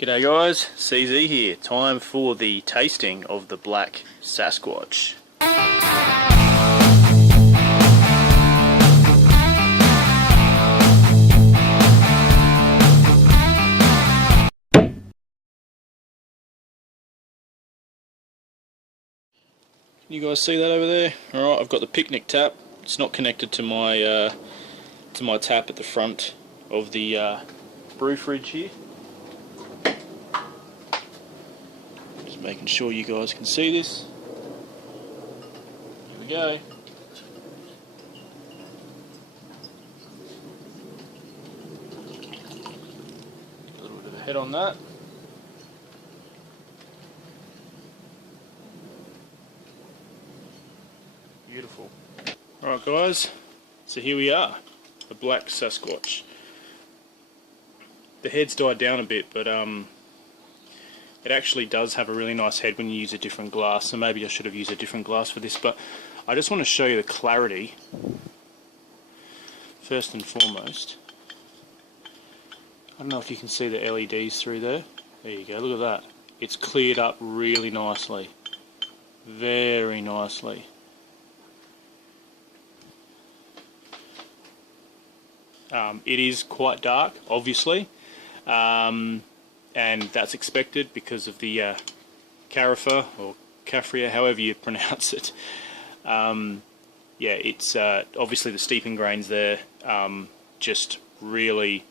G'day guys, CZ here. Time for the tasting of the Black Sasquatch. Can you guys see that over there? Alright, I've got the picnic tap. It's not connected to my tap at the front of the brew fridge here. Just making sure you guys can see this. Here we go. A little bit of a head on that. Beautiful. Alright guys, so here we are, the Black Sasquatch. The head's died down a bit, but it actually does have a really nice head when you use a different glass, so maybe I should have used a different glass for this, but I just want to show you the clarity first and foremost. I don't know if you can see the LEDs through there. There you go, look at that. It's cleared up really nicely. Very nicely. It is quite dark, obviously, and that's expected because of the carifer or caffria, however you pronounce it. Yeah, it's obviously the steeping grains there just really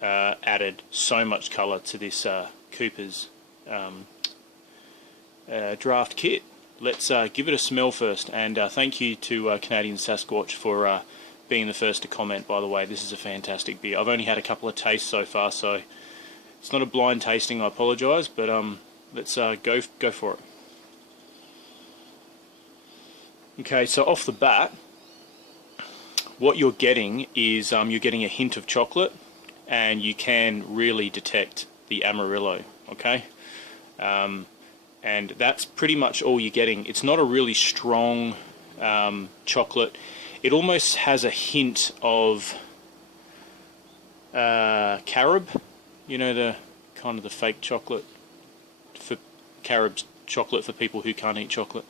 added so much colour to this Cooper's draft kit. Let's give it a smell first, and thank you to Canadian Sasquatch for being the first to comment. By the way, this is a fantastic beer. I've only had a couple of tastes so far, so it's not a blind tasting, I apologise, but let's go for it. Okay, so off the bat, what you're getting is you're getting a hint of chocolate, and you can really detect the Amarillo, okay? And that's pretty much all you're getting. It's not a really strong chocolate. It almost has a hint of carob, you know, the kind of the fake chocolate, for carob's chocolate for people who can't eat chocolate.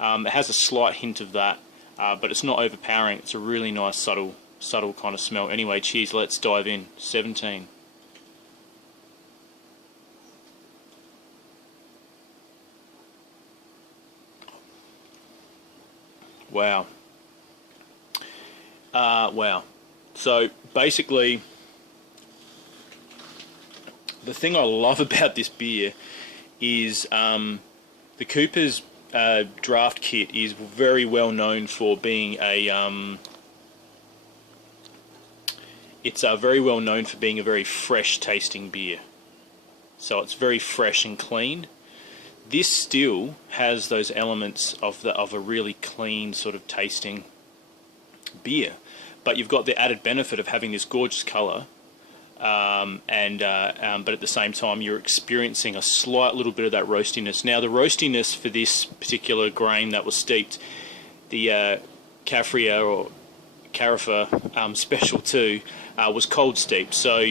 It has a slight hint of that, but it's not overpowering. It's a really nice subtle kind of smell. Anyway, cheers, let's dive in. 17. Wow. Wow. So basically, the thing I love about this beer is the Cooper's draft kit is very well known for being a it's very well known for being a very fresh tasting beer. So it's very fresh and clean. This still has those elements of a really clean sort of tasting beer, but you've got the added benefit of having this gorgeous colour, but at the same time you're experiencing a slight little bit of that roastiness. Now the roastiness for this particular grain that was steeped, the caffria or carifer special 2 was cold steeped, so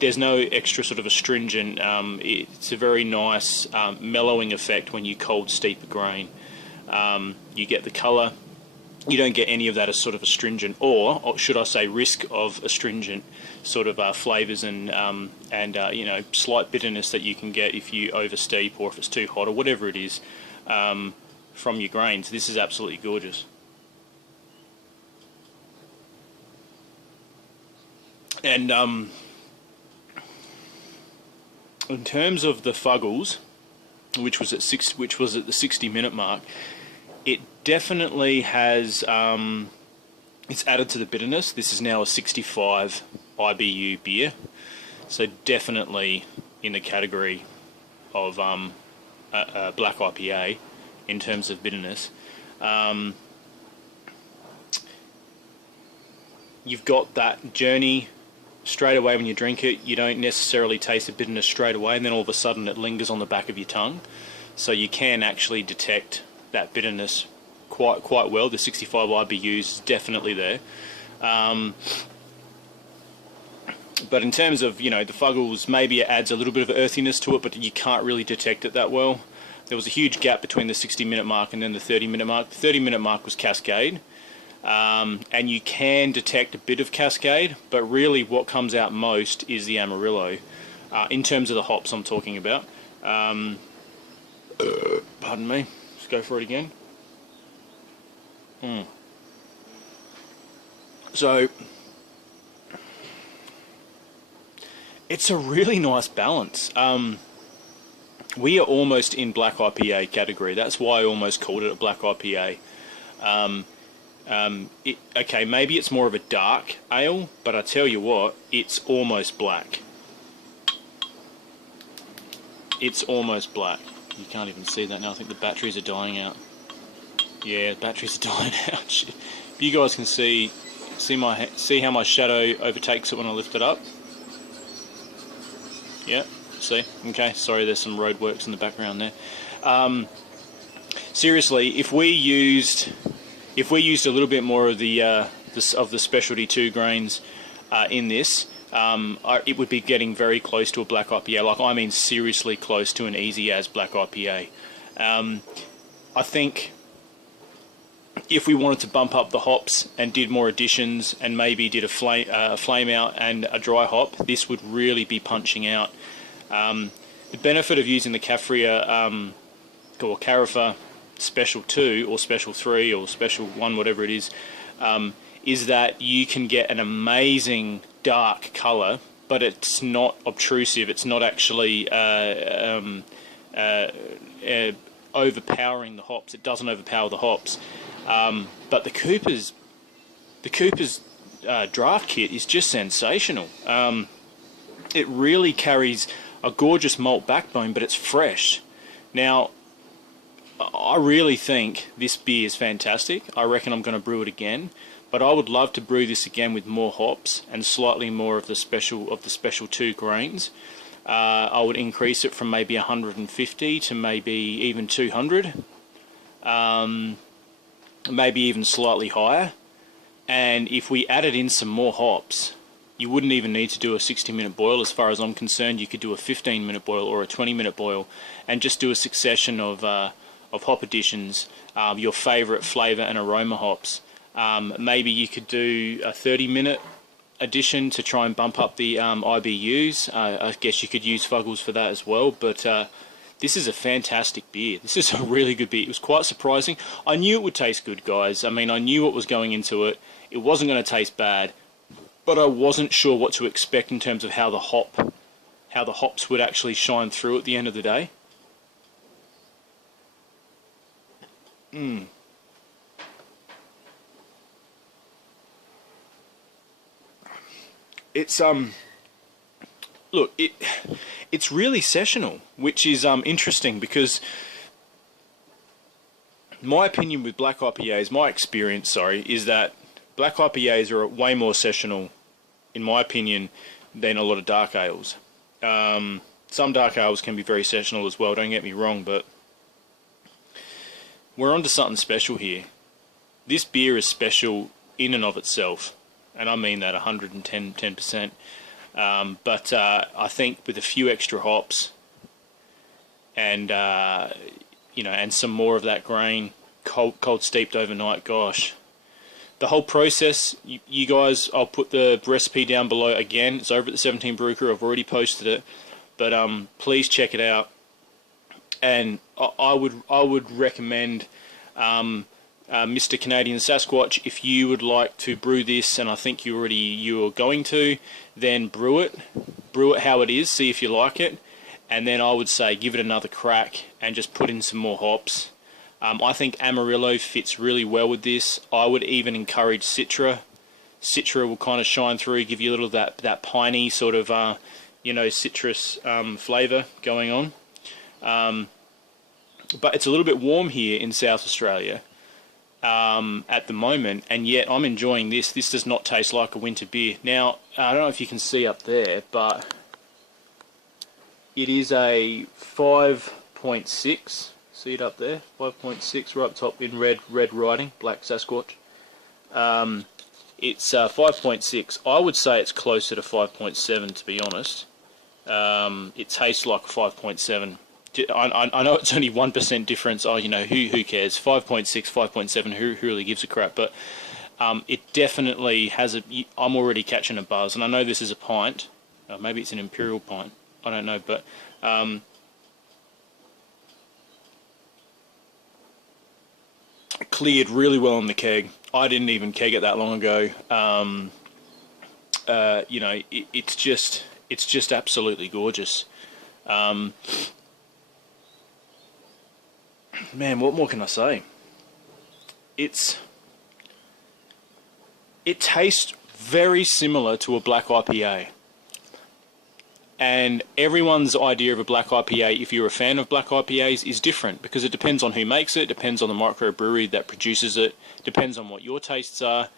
there's no extra sort of astringent. It's a very nice mellowing effect when you cold steep a grain. You get the colour. You don't get any of that as sort of astringent, or should I say risk of astringent sort of flavours and you know, slight bitterness that you can get if you oversteep or if it's too hot or whatever it is from your grains. This is absolutely gorgeous. And in terms of the fuggles, which was at the 60-minute mark, it definitely has it's added to the bitterness. This is now a 65 IBU beer, so definitely in the category of a black IPA in terms of bitterness. You've got that journey straight away when you drink it. You don't necessarily taste the bitterness straight away, and then all of a sudden it lingers on the back of your tongue, so you can actually detect that bitterness quite well. The 65 IBUs is definitely there. But in terms of, the Fuggles, maybe it adds a little bit of earthiness to it, but you can't really detect it that well. There was a huge gap between the 60-minute mark and then the 30-minute mark. The 30-minute mark was Cascade, and you can detect a bit of Cascade, but really what comes out most is the Amarillo, in terms of the hops I'm talking about. Pardon me, let's go for it again. So, it's a really nice balance. We are almost in Black IPA category. That's why I almost called it a Black IPA. Okay, maybe it's more of a dark ale, but I tell you what, it's almost black. It's almost black. You can't even see that now. I think the batteries are dying out. Yeah, the batteries are dying out. Shit. You guys can see how my shadow overtakes it when I lift it up. Yeah. See? Okay, sorry, there's some roadworks in the background there. Seriously, if we used a little bit more of the specialty 2 grains in this, it would be getting very close to a black IPA. Like, I mean seriously close to an easy as black IPA. I think if we wanted to bump up the hops and did more additions and maybe did a flame out and a dry hop, this would really be punching out. The benefit of using the Cafria or Carafa Special 2 or Special 3 or Special 1, whatever it is that you can get an amazing dark colour, but it's not obtrusive. It's not actually overpowering the hops. It doesn't overpower the hops. But the Cooper's draft kit is just sensational. It really carries a gorgeous malt backbone, but it's fresh. Now, I really think this beer is fantastic. I reckon I'm going to brew it again, but I would love to brew this again with more hops and slightly more of the special 2 grains. I would increase it from maybe 150 to maybe even 200, maybe even slightly higher. And if we added in some more hops, you wouldn't even need to do a 60-minute boil. As far as I'm concerned, you could do a 15-minute boil or a 20-minute boil and just do a succession of hop additions, your favourite flavour and aroma hops. Maybe you could do a 30-minute addition to try and bump up the IBUs. I guess you could use Fuggles for that as well, but this is a fantastic beer. This is a really good beer. It was quite surprising. I knew it would taste good, guys. I mean, I knew what was going into it. It wasn't going to taste bad, but I wasn't sure what to expect in terms of how the hops would actually shine through at the end of the day. It's look, it's really sessional, which is interesting, because my opinion with black IPAs, my experience, is that black IPAs are way more sessional, in my opinion, than a lot of dark ales. Some dark ales can be very sessional as well, don't get me wrong, but we're onto something special here. This beer is special in and of itself, and I mean that 110%. But I think with a few extra hops and and some more of that grain, cold steeped overnight, gosh, the whole process, you guys, I'll put the recipe down below again. It's over at the 17 Brew Crew. I've already posted it, but please check it out. And I would recommend Mr. Canadian Sasquatch, if you would like to brew this, and I think you are going to, then brew it how it is, see if you like it, and then I would say give it another crack and just put in some more hops. I think Amarillo fits really well with this. I would even encourage Citra. Citra will kind of shine through, give you a little that piney sort of citrus flavour going on. But it's a little bit warm here in South Australia at the moment, and yet I'm enjoying this. This does not taste like a winter beer. Now, I don't know if you can see up there, but it is a 5.6. See it up there? 5.6 right up top in red writing, Black Sasquatch. It's 5.6. I would say it's closer to 5.7, to be honest. It tastes like 5.7. I know it's only 1% difference. Oh, you know, who cares? 5.6, 5.7. Who really gives a crap? But it definitely has a. I'm already catching a buzz, and I know this is a pint. Maybe it's an imperial pint. I don't know, but cleared really well on the keg. I didn't even keg it that long ago. You know, it's just absolutely gorgeous. Man, what more can I say? It tastes very similar to a black IPA. And everyone's idea of a black IPA, if you're a fan of black IPAs, is different because it depends on who makes it, depends on the microbrewery that produces it, depends on what your tastes are.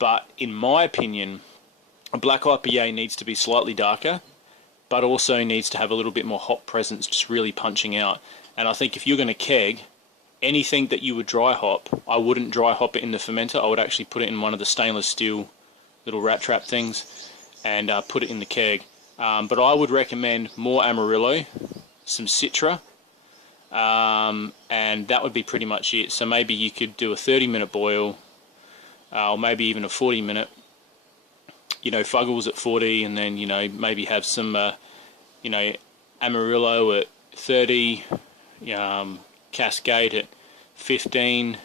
But in my opinion, a black IPA needs to be slightly darker, but also needs to have a little bit more hop presence, just really punching out. And I think if you're going to keg, anything that you would dry hop, I wouldn't dry hop it in the fermenter. I would actually put it in one of the stainless steel little rat trap things and put it in the keg. But I would recommend more Amarillo, some Citra, and that would be pretty much it. So maybe you could do a 30-minute boil, or maybe even a 40-minute. You know, Fuggles at 40, and then, you know, maybe have some, you know, Amarillo at 30, Cascade at 15,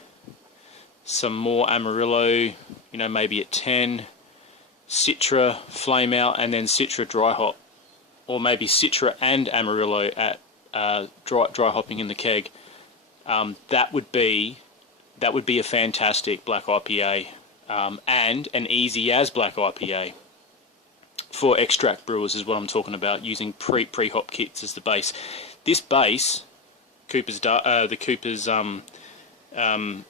some more Amarillo, you know, maybe at 10. Citra flame out, and then Citra dry hop, or maybe Citra and Amarillo at dry hopping in the keg. That would be a fantastic black IPA, and an easy as black IPA for extract brewers is what I'm talking about, using pre-hop kits as the base. This base, Cooper's the Cooper's if you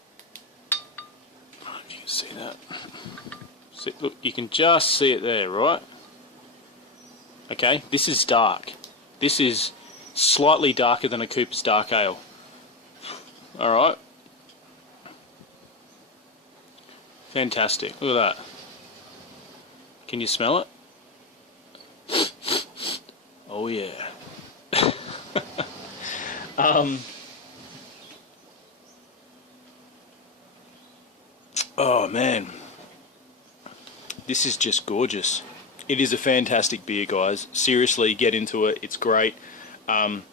can see that. Look, you can just see it there, right? Okay, this is dark. This is slightly darker than a Cooper's Dark Ale. Alright. Fantastic. Look at that. Can you smell it? Oh yeah. Oh man. This is just gorgeous. It is a fantastic beer, guys. Seriously, get into it. It's great. I'm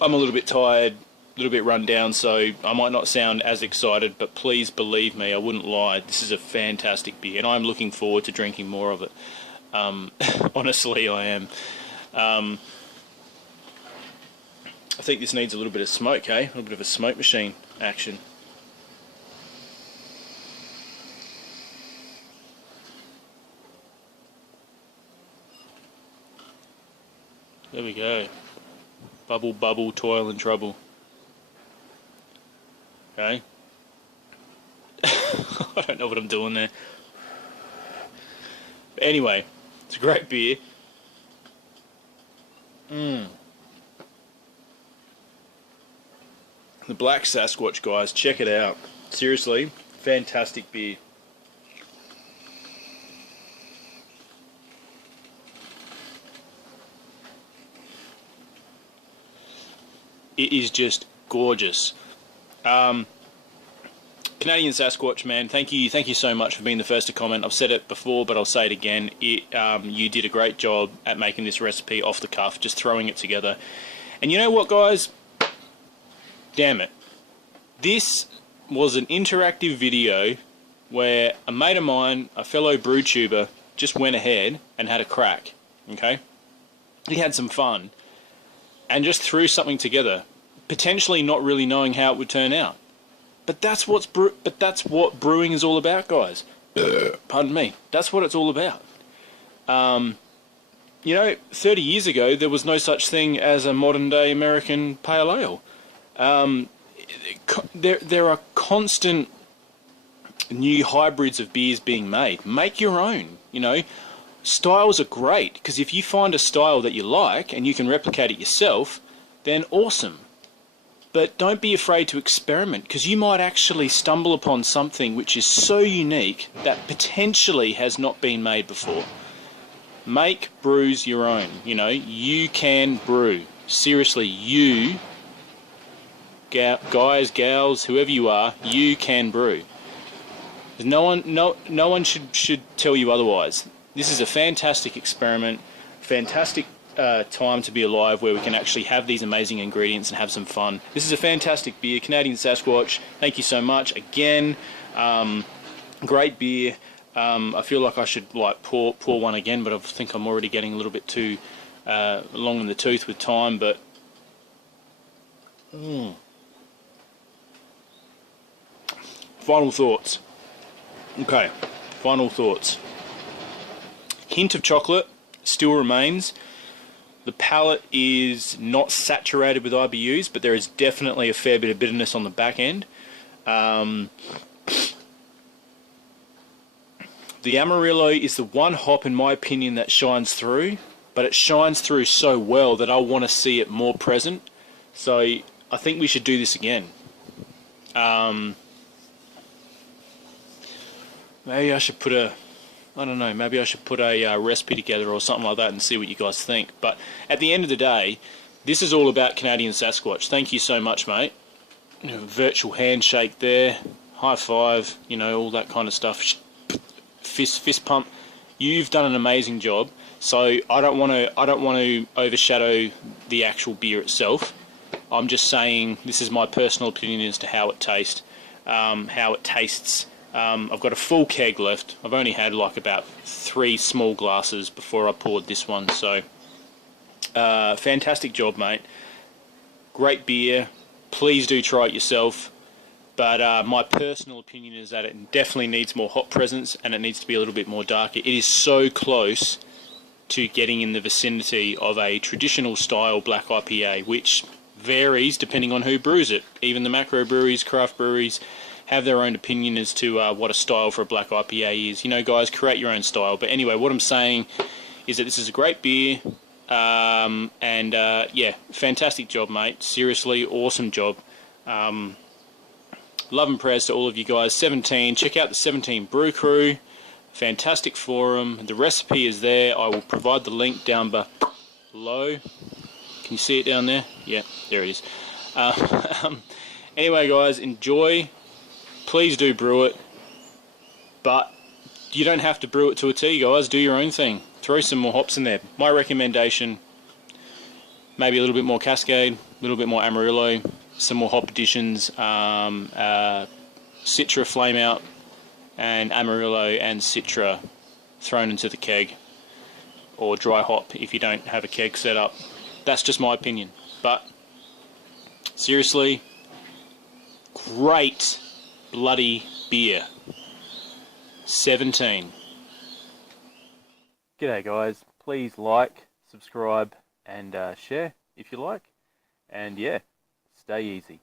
a little bit tired, a little bit run down, so I might not sound as excited, but please believe me, I wouldn't lie. This is a fantastic beer, and I'm looking forward to drinking more of it. Honestly, I am. I think this needs a little bit of smoke, eh? A little bit of a smoke machine action. There we go. Bubble, bubble, toil and trouble. Okay. I don't know what I'm doing there. But anyway, it's a great beer. The Black Sasquatch, guys, check it out. Seriously, fantastic beer. It is just gorgeous. Canadian Sasquatch, man, thank you so much for being the first to comment. I've said it before, but I'll say it again. You did a great job at making this recipe off the cuff, just throwing it together. And you know what, guys? Damn it. This was an interactive video where a mate of mine, a fellow brew tuber, just went ahead and had a crack. Okay? He had some fun and just threw something together, potentially not really knowing how it would turn out. But that's what brewing is all about, guys. Pardon me. That's what it's all about. You know, 30 years ago, there was no such thing as a modern-day American pale ale. There are constant new hybrids of beers being made. Make your own, you know. Styles are great, because if you find a style that you like and you can replicate it yourself, then awesome. But don't be afraid to experiment, because you might actually stumble upon something which is so unique that potentially has not been made before. Make brews your own. You know, you can brew. Seriously, you, guys, gals, whoever you are, you can brew. No one should tell you otherwise. This is a fantastic experiment, fantastic time to be alive, where we can actually have these amazing ingredients and have some fun. This is a fantastic beer, Canadian Sasquatch. Thank you so much again. Great beer. I feel like I should pour one again, but I think I'm already getting a little bit too long in the tooth with time. But final thoughts. Okay, final thoughts. Hint of chocolate still remains. The palate is not saturated with IBUs, but there is definitely a fair bit of bitterness on the back end. The Amarillo is the one hop, in my opinion, that shines through, but it shines through so well that I want to see it more present. So I think we should do this again. Maybe I should put a recipe together or something like that and see what you guys think. But at the end of the day, this is all about Canadian Sasquatch. Thank you so much, mate. You know, virtual handshake there, high five, you know, all that kind of stuff. Fist pump. You've done an amazing job. So I don't want to overshadow the actual beer itself. I'm just saying this is my personal opinion as to how it tastes. I've got a full keg left. I've only had like about 3 small glasses before I poured this one. So fantastic job, mate. Great beer. Please do try it yourself. But my personal opinion is that it definitely needs more hop presence, and it needs to be a little bit more darker. It is so close to getting in the vicinity of a traditional style black IPA, which varies depending on who brews it. Even the macro breweries, craft breweries, have their own opinion as to what a style for a black IPA is. You know, guys, create your own style. But anyway, what I'm saying is that this is a great beer, yeah, fantastic job, mate. Seriously, awesome job. Love and prayers to all of you guys. 17, check out the 17 Brew Crew. Fantastic forum. The recipe is there. I will provide the link down below. Can you see it down there? Yeah, there it is. Anyway, guys, enjoy. Please do brew it, but you don't have to brew it to a T, guys. Do your own thing. Throw some more hops in there. My recommendation, maybe a little bit more Cascade, a little bit more Amarillo, some more hop additions, Citra Flame Out, and Amarillo and Citra thrown into the keg, or dry hop if you don't have a keg set up. That's just my opinion. But seriously, great bloody beer. 17. G'day guys, please like, subscribe and share if you like, and yeah, stay easy.